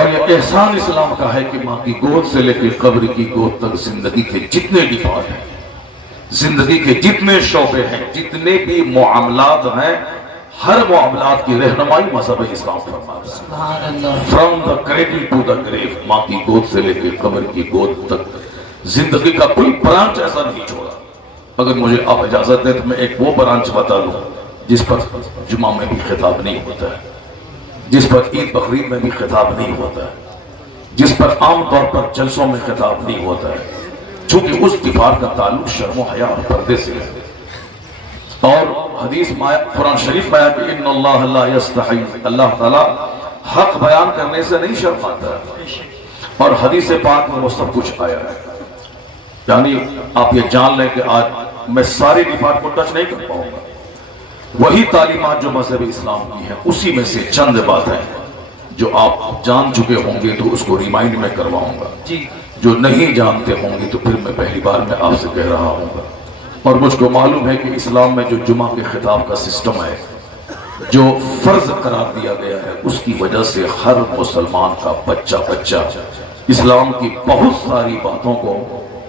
اور یہ احسان اسلام کا ہے کہ ماں کی گود سے لے کے قبر کی گود تک زندگی کے جتنے بھی بات ہیں، زندگی کے جتنے شعبے ہیں، جتنے بھی معاملات ہیں، ہر معاملات کی رہنمائی مذہب اسلام فرماتا ہے۔ From the cradle to the grave, ماں کی گود سے لے کے قبر کی گود تک زندگی کا کوئی برانچ ایسا نہیں چھوڑا۔ اگر مجھے آپ اجازت دیں تو میں ایک وہ برانچ بتا دوں جس پر جمعہ میں بھی خطاب نہیں ہوتا ہے، جس پر عید بقرعید میں بھی خطاب نہیں ہوتا ہے، جس پر عام طور پر جلسوں میں خطاب نہیں ہوتا ہے، چونکہ اس دیوار کا تعلق شرم و حیا اور پردے سے ہے۔ اور حدیث میں قرآن شریف میں آیا کہ ان اللہ لا یستحی، اللہ تعالیٰ حق بیان کرنے سے نہیں شرماتا ہے، اور حدیث پاک میں وہ سب کچھ آیا ہے۔ یعنی آپ یہ جان لیں کہ آج میں سارے ڈپارٹ کو ٹچ نہیں کر پاؤں گا، وہی تعلیمات جو مذہب اسلام کی ہیں اسی میں سے چند باتیں جو آپ جان چکے ہوں گے تو اس کو ریمائنڈ میں کرواؤں گا، جو نہیں جانتے ہوں گے تو پھر میں پہلی بار میں آپ سے کہہ رہا ہوں گا۔ اور مجھ کو معلوم ہے کہ اسلام میں جو جمعہ کے خطاب کا سسٹم ہے، جو فرض قرار دیا گیا ہے، اس کی وجہ سے ہر مسلمان کا بچہ اسلام کی بہت ساری باتوں کو،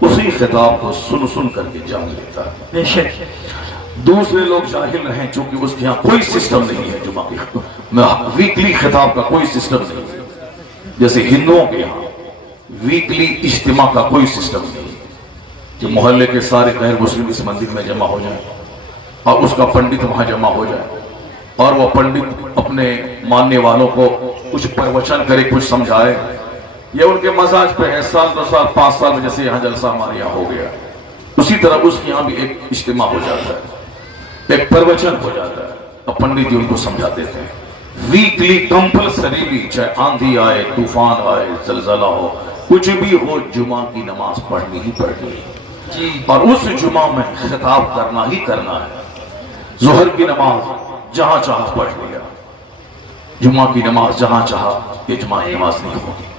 اسی خطاب کو سن کر کے جان لیتا ہے۔ دوسرے لوگ جاہل رہیں چونکہ اس کے یہاں کوئی سسٹم نہیں ہے، جمعہ کے ویکلی خطاب کا کوئی سسٹم نہیں ہے، جیسے ہندوؤں کے یہاں ویکلی اجتماع کا کوئی سسٹم نہیں ہے کہ محلے کے سارے غیر مسلم اس مندر میں جمع ہو جائیں اور اس کا پنڈت وہاں جمع ہو جائے اور وہ پنڈت اپنے ماننے والوں کو کچھ پروچن کرے، کچھ سمجھائے۔ یہ ان کے مزاج پہ ہے، سال 2 سال 5 سال میں جیسے یہاں جلسہ ہمارے یہاں ہو گیا، اسی طرح اس کے یہاں بھی ایک اجتماع ہو جاتا ہے، ایک پروچن ہو جاتا ہے، اور پنڈت جی ان کو سمجھا دیتے ہیں۔ ویکلی کمپلسری، چاہے آندھی آئے، طوفان آئے، زلزلہ ہو، کچھ بھی ہو، جمعہ کی نماز پڑھنی ہی پڑھنی ہے، اور اس جمعہ میں خطاب کرنا ہی کرنا ہے۔ ظہر کی نماز جہاں چاہا پڑھ لیا، جمعہ کی نماز جہاں چاہا، یہ جمعہ کی نماز نہیں ہوگی۔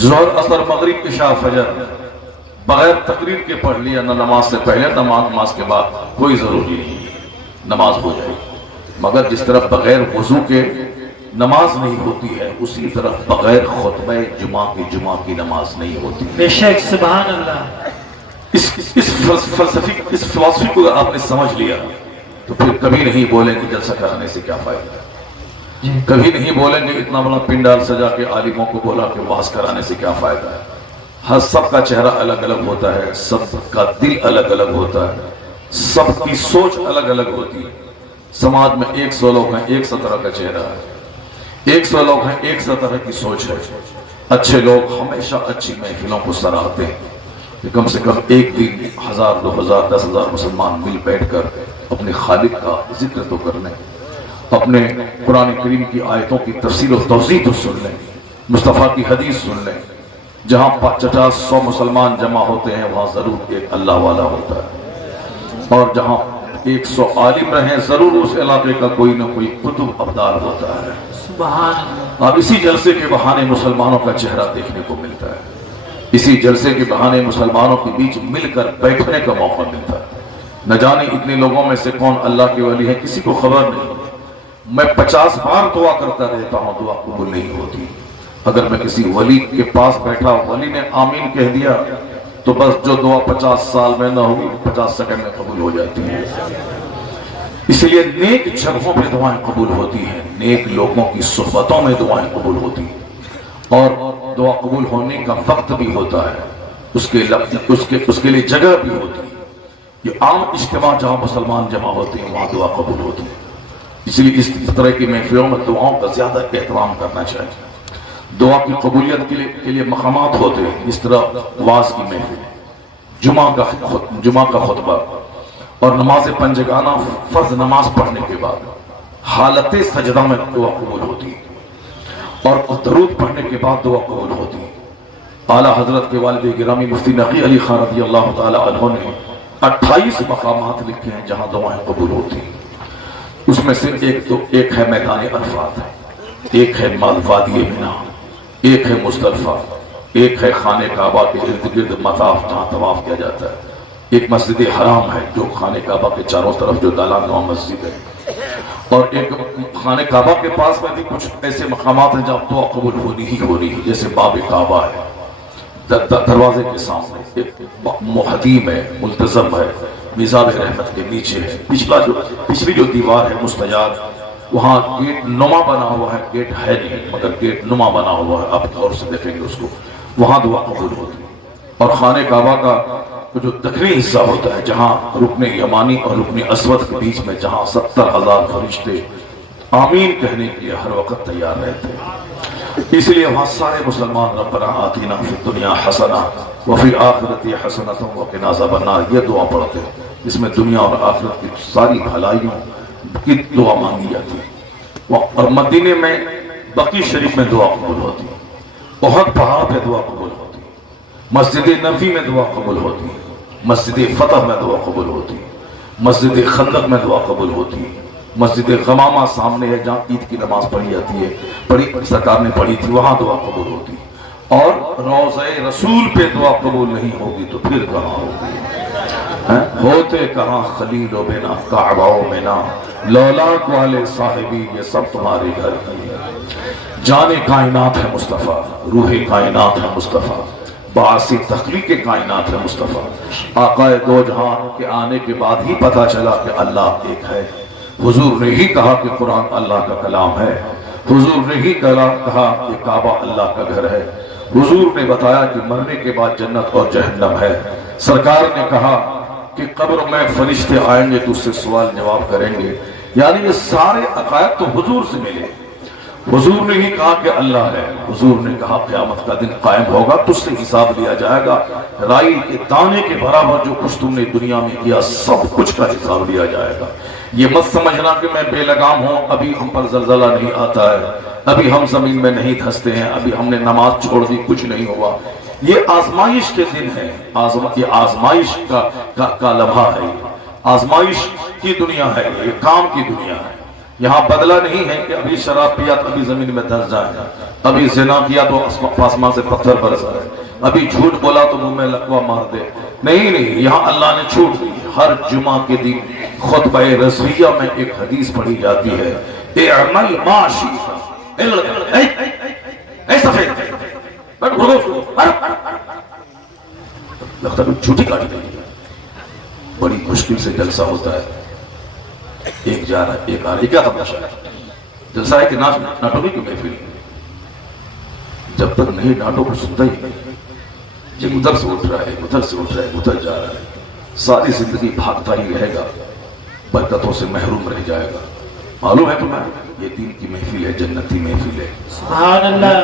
ظہر، عصر، مغرب، عشاء، فجر بغیر تقریر کے پڑھ لیا، نہ نماز سے پہلے نہ نماز کے بعد، کوئی ضروری نہیں ہے، نماز ہو جائے گی۔ مگر جس طرح بغیر وضو کے نماز نہیں ہوتی ہے، اسی طرح بغیر خطبہ جمعہ کی نماز نہیں ہوتی۔ بے شک، سبحان اللہ۔ اس فلسفی کو آپ نے سمجھ لیا تو پھر کبھی نہیں بولیں کہ جلسہ کرانے سے کیا فائدہ ہے، کبھی نہیں بولیں گے اتنا بڑا پنڈال سجا کے عالموں کو بولا کہ واز کرانے سے کیا فائدہ ہے۔ ہر سب کا چہرہ الگ الگ ہوتا ہے، سب کا دل الگ الگ ہوتا ہے، سب کی سوچ الگ الگ ہوتی ہے۔ سماج میں 100 لوگ ہیں، 100 طرح کا چہرہ ہے، 100 لوگ ہیں، 100 طرح کی سوچ ہے۔ اچھے لوگ ہمیشہ اچھی محفلوں کو سراہتے ہیں کہ کم سے کم ایک دن 1000، 2000، 10,000 مسلمان مل بیٹھ کر اپنے خالق کا ذکر تو کر لیں، اپنے قرآن کریم کی آیتوں کی تفسیر و توضیح تو سن لیں، مصطفیٰ کی حدیث سن لیں۔ جہاں 50-100 مسلمان جمع ہوتے ہیں وہاں ضرور ایک اللہ والا ہوتا ہے، اور جہاں 100 عالم رہیں ضرور اس علاقے کا کوئی نہ کوئی قطب ابدال ہوتا ہے۔ سبحان اللہ۔ اور اسی جلسے کے بہانے مسلمانوں کا چہرہ دیکھنے کو ملتا ہے، اسی جلسے کے بہانے مسلمانوں کے بیچ مل کر بیٹھنے کا موقع ملتا ہے۔ نہ جانے اتنے لوگوں میں سے کون اللہ کے ولی ہے، کسی کو خبر نہیں۔ میں 50 بار دعا کرتا رہتا ہوں، دعا قبول نہیں ہوتی۔ اگر میں کسی ولی کے پاس بیٹھا، ولی نے آمین کہہ دیا تو بس جو دعا 50 سال میں نہ ہوگی 50 سیکنڈ میں قبول ہو جاتی ہے۔ اس لیے نیک جگہوں پہ دعائیں قبول ہوتی ہیں، نیک لوگوں کی صحبتوں میں دعائیں قبول ہوتی ہیں، اور دعا قبول ہونے کا وقت بھی ہوتا ہے، اس کے لیے جگہ بھی ہوتی ہے۔ یہ عام اجتماع جہاں مسلمان جمع ہوتے ہیں وہاں دعا قبول ہوتی ہے۔ اس لیے اس طرح کی محفلوں میں دعاؤں کا زیادہ احترام کرنا چاہیے۔ دعا کی قبولیت کے لیے مقامات ہوتے ہیں، اس طرح واز کی محفل، جمعہ کا خطبہ اور نماز پنجگانہ فرض نماز پڑھنے کے بعد حالت سجدہ میں دعا قبول ہوتی ہے، اور درود پڑھنے کے بعد دعا قبول ہوتی ہے۔ اعلیٰ حضرت کے والد گرامی مفتی نقی علی خان رضی اللہ تعالی عنہ نے 28 مقامات لکھے ہیں جہاں دعائیں قبول ہوتی ہیں۔ اس میں سے ایک ہے میدان عرفات، ایک ہے وادی مینا، ایک ہے مزدلفہ، ایک ہے خانہ کعبہ کے ارد گرد مطاف جہاں طواف کیا جاتا ہے، ایک مسجد حرام ہے جو خانہ کعبہ کے چاروں طرف جو دالان نما مسجد ہے، اور ایک خانہ کعبہ کے پاس میں بھی کچھ ایسے مقامات ہیں جہاں دعا قبول ہونی ہی ہے، جیسے باب کعبہ ہے، دروازے کے سامنے ایک محدیم ہے، ملتزم ہے، میزاب رحمت کے نیچے ہے، پچھلی جو دیوار ہے مستجاب، وہاں گیٹ نما بنا ہوا ہے، گیٹ ہے نہیں مگر گیٹ نما بنا ہوا ہے، آپ غور سے دیکھیں گے اس کو، وہاں دعا قبول ہوتی ہے۔ اور خانہ کعبہ کا جو دکنی حصہ ہوتا ہے جہاں رکن یمانی اور رکن اسود کے بیچ میں، جہاں 70,000 فرشتے آمین کہنے کے لیے ہر وقت تیار رہتے ہیں، اس لیے وہاں سارے مسلمان ربنا آتینا فی الدنیا حسنہ وفی الآخرۃ حسنۃ وقنا عذاب النار یہ دعا پڑھتے ہیں، اس میں دنیا اور آخرت کی ساری بھلائیوں کی دعا مانگی جاتی ہے۔ اور مدینے میں بقی شریف میں دعا قبول ہوتی ہے، احد پہاڑ پہ دعا قبول ہوتی ہے، مسجد نبوی میں دعا قبول ہوتی ہے، مسجد فتح میں دعا قبول ہوتی ہے، مسجد خندق میں دعا قبول ہوتی ہے، مسجد غمامہ سامنے ہے جہاں عید کی نماز پڑھی جاتی ہے، سرکار نے پڑھی تھی، وہاں دعا قبول ہوتی ہے۔ اور روضہ رسول پہ دعا قبول نہیں ہوگی تو پھر کہاں ہوگی؟ ہوتے کہاں خلیل و بنا کعبہ و منا، لولاک والے صاحبی یہ سب تمہارے گھر کی ہے۔ جان کائنات ہے مصطفیٰ، روح کائنات ہے مصطفیٰ، باعثی تخلیق کائنات ہے مصطفیٰ۔ آقا دو جہان کے آنے کے بعد ہی پتا چلا کہ اللہ ایک ہے۔ حضور نے ہی کہا کہ قرآن اللہ کا کلام ہے، حضور نے ہی کہا کہ کعبہ اللہ کا گھر ہے، حضور نے بتایا کہ مرنے کے بعد جنت اور جہنم ہے، سرکار نے کہا کہ قبر میں فرشتے آئیں گے تو اس سے سوال جواب کریں گے، یعنی یہ سارے عقائد تو حضور سے ملے۔ حضور نے ہی کہا کہ اللہ ہے، حضور نے کہا قیامت کا دن قائم ہوگا تو اس سے حساب لیا جائے گا، رائی کے دانے کے برابر جو کچھ تم نے دنیا میں کیا سب کچھ کا حساب لیا جائے گا۔ یہ مت سمجھنا کہ میں بے لگام ہوں، ابھی ہم پر زلزلہ نہیں آتا ہے، ابھی ہم زمین میں نہیں دھنستے ہیں، ابھی ہم نے نماز چھوڑ دی کچھ نہیں ہوا۔ یہ آزمائش کے دن ہے، یہ آزمائش کا لمحہ ہے، یہ آزمائش کی دنیا ہے، یہ کام کی دنیا ہے۔ یہاں بدلہ نہیں ہے کہ ابھی شراب پیا تو ابھی زمین میں دھس جائے، ابھی زنا کیا تو آسمان سے پتھر برس آئے، ابھی جھوٹ بولا تو منہ میں لقوہ مار دے، نہیں، یہاں اللہ نے چھوٹ دی۔ ہر جمعہ کے دن خطبہ رضویہ میں ایک حدیث پڑھی جاتی ہے، اعمل ما شئت، اے سفید لگتا ہے جھوٹی کاٹی گئی ہے، بڑی مشکل سے جلسہ ہوتا ہے، ایک جا رہا ہے ایک آ رہا ہے، کیا تماشا ہے؟ جلسہ ہے کہ ناٹوکی کی محفل، جب تک نہیں ناٹو کو سنتا ہی نہیں، جب ادھر سے اٹھ رہا ہے ادھر سے اٹھ رہا ہے ادھر جا رہا ہے، ساری زندگی بھاگتا ہی رہے گا، برکتوں سے محروم رہ جائے گا۔ معلوم ہے تمہیں یہ دین کی محفل ہے، جنتی محفل ہے، سبحان اللہ،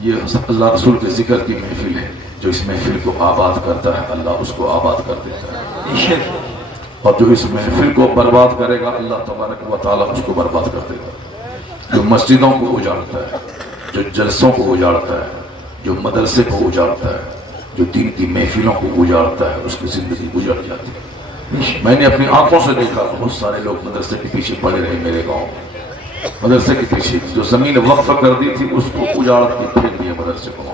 یہ اللہ رسول کے ذکر کی محفل ہے، جو اس محفل کو آباد کرتا ہے اللہ اس کو آباد کر دیتا ہے، اور جو اس محفل کو برباد کرے گا اللہ تبارک و تعالیٰ اس کو برباد کر دے گا۔ جو مسجدوں کو اجاڑتا ہے، جو جلسوں کو اجاڑتا ہے، جو مدرسے کو اجاڑتا ہے، جو دین کی محفلوں کو اجاڑتا ہے، اس کی زندگی اجڑ جاتی ہے۔ میں نے اپنی آنکھوں سے دیکھا بہت سارے لوگ مدرسے کے پیچھے پڑے رہے میرے گاؤں میں، مدرسے کے پیچھے جو زمین وقف کر دی تھی اس کو اجاڑ کے پھینک دیا مدرسے کو،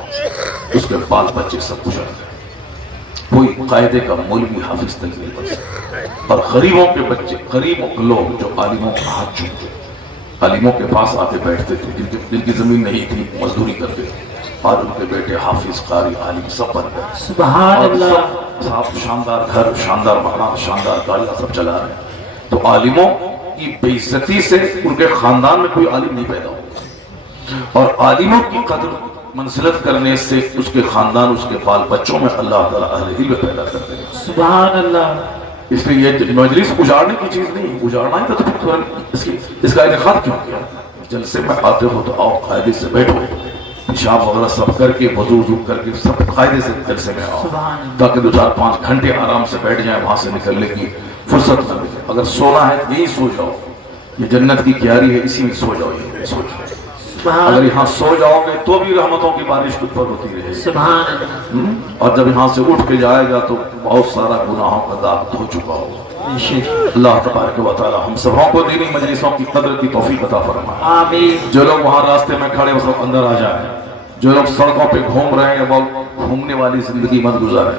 اس کے بال بچے سب اجڑ گئے، کوئی قاعدے کا مولوی حافظ تک نہیں بن سکتا۔ اور غریبوں کے بچے، غریبوں کے لوگ جو عالموں کا ہاتھ چومتے، عالموں کے پاس آتے بیٹھتے تھے، جن کی زمین نہیں تھی مزدوری کرتے تھے، اور ان کے بیٹے حافظ قاری عالم سب بن گئے، سبحان اللہ، صاحب شاندار گھر، شاندار مکان، شاندار گاڑیاں سب چلا رہے ہیں۔ تو عالموں کی بے عزتی سے ان کے خاندان میں کوئی عالم نہیں پیدا ہو، اور عالموں کی قدر منزلت کرنے سے اس کے خاندان، اس کے بال بچوں میں اللہ تعالیٰ اہل علم پیدا کرتے ہیں۔ سبحان اللہ، اس لیے یہ مجلس اجاڑنے کی چیز نہیں، اجاڑنا ہی تو پھر اس کا انعقاد کیوں کیا؟ جلسے میں آتے ہو تو آؤ قاعدے سے بیٹھو، پیشاب وغیرہ سب کر کے وضو کر کے سب قاعدے سے جلسے میں آؤ، تاکہ 2-4-5 گھنٹے آرام سے بیٹھ جائیں، وہاں سے نکلنے کی فرصت نہ ملے۔ اگر سونا ہے یہی سو جاؤ، یہ جنت کی کیاری ہے، اسی میں سو جاؤ، یہی سو جاؤ۔ اگر یہاں سو جاؤ گے تو بھی رحمتوں کی بارش تجھ پر ہوتی رہے گی، سبحان اللہ، اور جب یہاں سے اٹھ کے جائے گا تو بہت سارا گناہوں کا داغ دھو چکا ہوگا۔ اللہ تبارک و تعالی ہم سبوں کو دینی مجلسوں کی قدر کی توفیق عطا فرمائے۔ آمین۔ جو لوگ وہاں راستے میں کھڑے وہ سب اندر آ جائیں، جو لوگ سڑکوں پہ گھوم رہے ہیں وہ گھومنے والی زندگی مت گزاریں،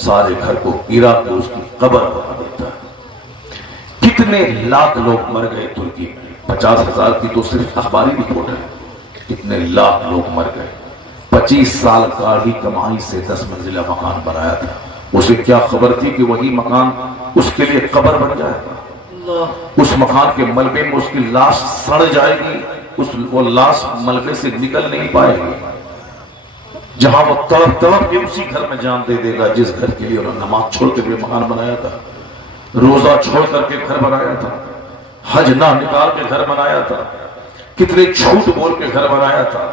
سارے گھر کو گرا کے اس کی قبر بنا دیتا ہے۔ کتنے لاکھ لوگ مر گئے ترکی میں، 50,000 کی تو صرف اخباری رپورٹ ہے، کتنے لاکھ لوگ مر گئے۔ 25 سال کاڑھی کمائی سے 10 منزلہ مکان بنایا تھا، اسے کیا خبر تھی کہ وہی مکان اس کے لیے قبر بن جائے گا؟ اس مکان کے ملبے میں اس کی لاش سڑ جائے گی، وہ لاش ملبے سے نکل نہیں پائے گی، جہاں وہ تڑپ تڑپ کے اسی گھر میں جان دے دے گا جس گھر کے لیے انہوں نے نماز چھوڑ کے بھی مکان بنایا تھا، روزہ چھوڑ کر کے گھر بنایا تھا، حج نہ نکال کے گھر بنایا تھا، کتنے جھوٹ بول کے گھر بنایا تھا۔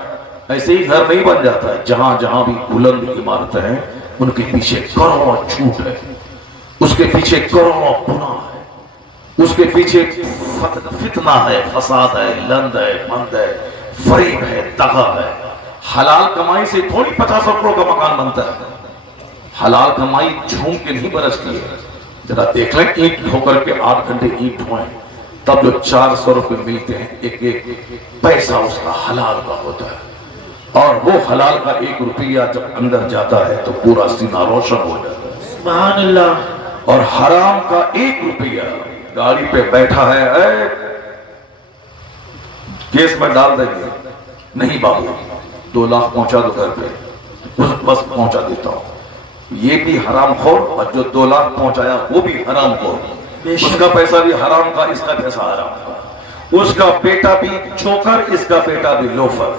ایسے ہی گھر نہیں بن جاتا ہے، جہاں جہاں بھی بلند عمارتیں ہیں ان کے پیچھے کروڑوں جھوٹ ہے، اس کے پیچھے کروڑوں گناہ ہے، اس کے پیچھے فتنہ ہے، فساد ہے، لند ہے، بند ہے، فریب ہے، دغا ہے۔ حلال کمائی سے تھوڑی 50 کروڑ کا مکان بنتا ہے، حلال کمائی جھوم کے نہیں برستی ہے۔ ذرا دیکھ لیں اینٹ ڈھو کر کے 8 گھنٹے اینٹ ڈھوئیں تب جو 400 روپے ملتے ہیں، ایک ایک پیسہ اس کا حلال کا ہوتا ہے، اور وہ حلال کا 1 روپیہ جب اندر جاتا ہے تو پورا سینہ روشن ہو جاتا ہے۔ سبحان اللہ۔ اور حرام کا 1 روپیہ گاڑی پہ بیٹھا ہے، اے کیس میں ڈال دیں گے، نہیں بابو 2 لاکھ پہنچا دو گھر پہ، بس پہنچا دیتا ہوں، یہ بھی حرام خور، اور جو 2 لاکھ پہنچایا وہ بھی حرام خور، اس کا پیسہ بھی حرام کا، اس کا پیسہ حرام کا، اس کا بیٹا بھی چوکر، اس کا بیٹا بھی لوفر،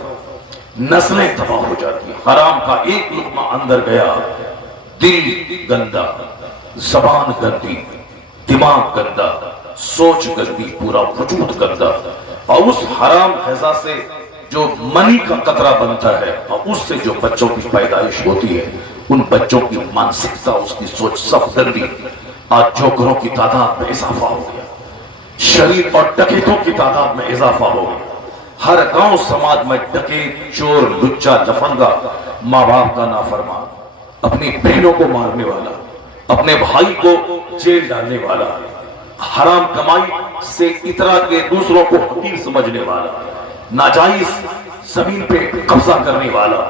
نسلیں تباہ ہو جاتی ہیں۔ حرام کا 1 لقمہ اندر گیا، دل گندا، زبان گندی، دماغ گندا، سوچ گندی، پورا وجود گندا، اور اس حرام غذا سے جو منی کا قطرہ بنتا ہے اور اس سے جو بچوں کی پیدائش ہوتی ہے، ان بچوں کی مانسکتا، اس کی سوچ سب گندی۔ آج جوکروں کی تعداد میں اضافہ ہو گیا، شریر اور ڈکیتوں کی تعداد میں اضافہ ہو گیا، ہر گاؤں سماج میں ڈکیت، چور، لچا، لفنگا، ماں باپ کا نافرمان، اپنی بہنوں کو مارنے والا، اپنے بھائی کو جیل ڈالنے والا، حرام کمائی سے اترا کے دوسروں کو حقیر سمجھنے والا، ناجائز زمین پہ قبضہ کرنے والا،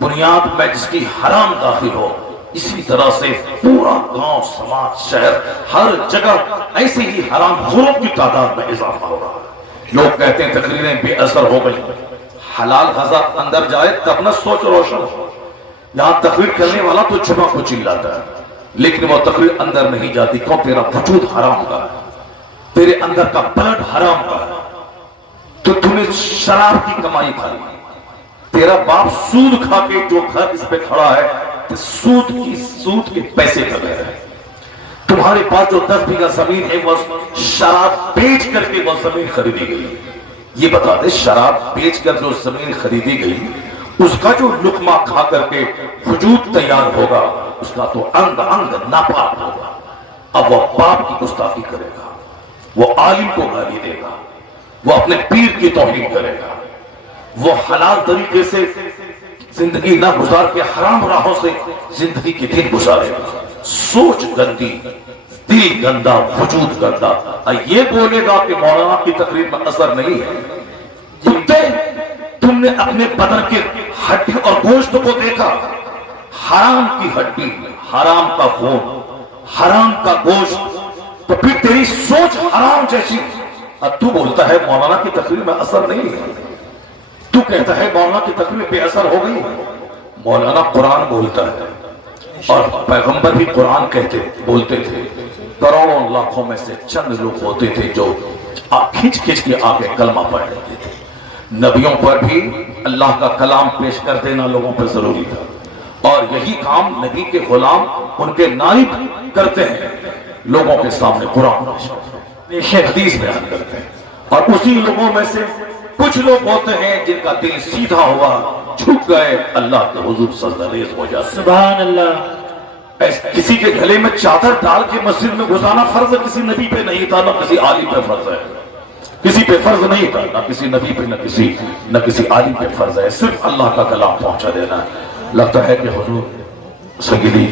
بنیاد میں جس کی حرام داخل ہو، اسی طرح سے پورا گاؤں، سماج، شہر، ہر جگہ ایسے ہی حرام خوروں کی تعداد میں اضافہ ہو رہا ہے۔ لوگ کہتے ہیں تقریریں بے اثر ہو گئی، حلال غذا اندر جائے تب نہ سوچ روشن ہو۔ یہاں تقریر کرنے والا تو چھپا کو چلاتا ہے، لیکن وہ تقریر اندر نہیں جاتی، کیوں؟ تیرا وجود حرام کا ہے، تیرے اندر کا بلڈ حرام کا ہے، تو تم نے شراب کی کمائی کھائی، تیرا باپ سود کھا کے جو گھر اس پہ کھڑا ہے سود کے پیسے کا گھر ہے، تمہارے پاس جو 10 بیگھہ زمین ہے وہ شراب بیچ کر کے وہ زمین خریدی گئی۔ یہ بتا دے، شراب بیچ کر جو زمین خریدی گئی، اس کا جو لقمہ کھا کر کے وجود تیار ہوگا، اس کا تو انگ انگ ناپاک ہوگا۔ اب وہ باپ کی گستاخی کرے گا، وہ عالم کو گالی دے گا، وہ اپنے پیر کی توہین کرے گا، وہ حلال طریقے سے زندگی نہ گزار کے حرام راہوں سے زندگی کے دن گزارے گا۔ سوچ گندی، دل گندا، وجود گندا، یہ بولے گا کہ مولانا کی تقریر میں اثر نہیں ہے۔ تم نے اپنے بدن کے ہڈی اور گوشت کو دیکھا، حرام کی ہڈی، حرام کا خون، حرام کا گوشت، تو پھر تیری سوچ حرام جیسی۔ اب تو بولتا ہے مولانا کی تقریر میں اثر نہیں ہے، تو کہتا ہے مولانا کی تقریر بے اثر ہو گئی۔ مولانا قرآن بولتا ہے، اور پیغمبر بھی قرآن بولتے تھے، کروڑوں لاکھوں میں سے چند لوگ ہوتے تھے جو کھچ کھچ کے آ کے کلمہ پڑھ لیتے تھے۔ نبیوں پر بھی اللہ کا کلام پیش کر دینا لوگوں پر ضروری تھا، اور یہی کام نبی کے غلام ان کے نائب کرتے ہیں، لوگوں کے سامنے قرآن حدیث بیان کرتے ہیں۔ اور اسی لوگوں میں سے کچھ لوگ ہوتے ہیں جن کا دل سیدھا ہوا، جھک گئے، اللہ کے حضور سجدہ ہو جاتے۔ سبحان اللہ۔ کسی کے گلے میں چادر ڈال کے مسجد میں گھسانا فرض کسی نبی پہ نہیں تھا، نہ کسی عالم پہ فرض ہے، کسی پہ فرض نہیں تھا، نہ کسی نبی پہ، نہ کسی عالم پہ فرض ہے، صرف اللہ کا کلام پہنچا دینا۔ لگتا ہے کہ حضور سیدی